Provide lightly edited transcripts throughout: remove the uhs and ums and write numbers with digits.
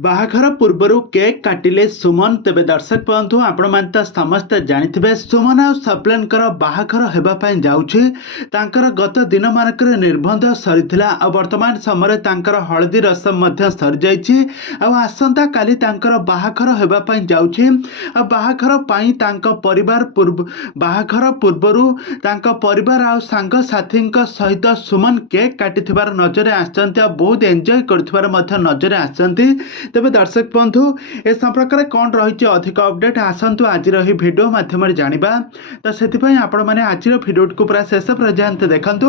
बाहाघर पूर्वर cake काटिले सुमन। तेबे दर्शक बंधु आपण माने तो समस्त जानिथिबे सुमन आ सप्लेनकर बाहाघर हेबा पई जाउछे। तांकर गत दिन मानकर निर्बंध सरीथिला आ वर्तमान समय तांकर हळदी रसम मध्य सरी जाइछि आ आसंता काली तांकर बाहाघर हेबा पई जाउछे। आ बाहाघर पई तांक परिवार बाहाघर पूर्वरु तांक परिवार आ सांग साथींक सहित सुमन केक काटिथिबार नजरे आछन्ते आ बहुत एन्जॉय करथिबार मध्य नजरे आछन्ते। तेबे दर्शक बंधु ए संपर्क में कौन रही अधिक अपडेट आसतु आज भिडियो माध्यम जाना। तो से आपण मैंने आज भिडियो को पूरा शेष पर्यंत देखु।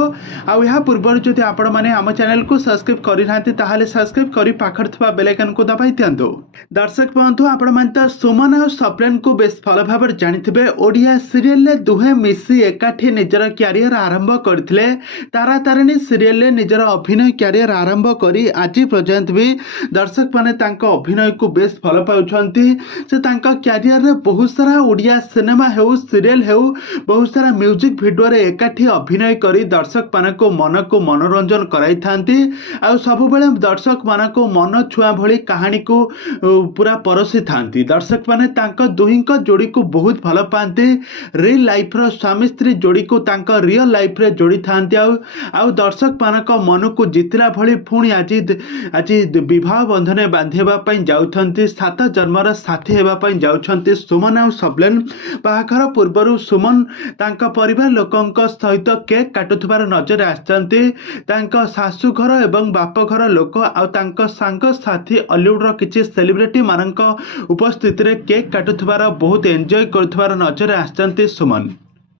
आ पूर्व जदि आपण मैंने आम चैनल को सब्सक्राइब करना सब्सक्राइब कर पाखर बेल आइकन को दबाई दिंतु। दर्शक बंधु आपण मैंने सुमन और सप्लेन को बेस भल भाव जानी ओडिया सीरियल दुहे मिसी एकाठी निजर क्यारियर आरंभ करते। तारा तारिणी सीरियल निजर अभिनय क्यारियर आरंभ कर आज पर्यंत भी दर्शक मैंने अभिनय को बेस भल पाउछंती। से क्यारियर रे बहुत सारा ओडिया सिनेमा हेउ सीरियल हेउ बहुत सारा म्यूजिक वीडियो रे एकाठी अभिनय करी दर्शक मान को मनोरंजन कराई थांती। आ सब बेले दर्शक मान को मन छुआ भली कहानी को पूरा परोसी थांती। दर्शक माने दुहिंक जोड़ी को बहुत भल पाती। रियल लाइफ रो स्वामी स्त्री जोड़ी को रियल लाइफ रे जोड़ी थांती। आ दर्शक मान मन को जितला भली पुणी आज विवाह बंधन बांधिबा पई जाउछंती। 7 जन्मर साथी हेबा पई जाउछंती सुमन आ सप्लेन। बाहाघर पूर्वरु सुमन तांका परिवार लोकंक सहित केक काटुथबार नजर आछंती। तांका सासु घर एवं बाप घर लोक आ तांका सांग साथी हॉलीवुड रो किछि सेलिब्रिटी मानक उपस्थिति रे केक काटुथबार बहुत एन्जॉय करथबार नजर आछंती सुमन।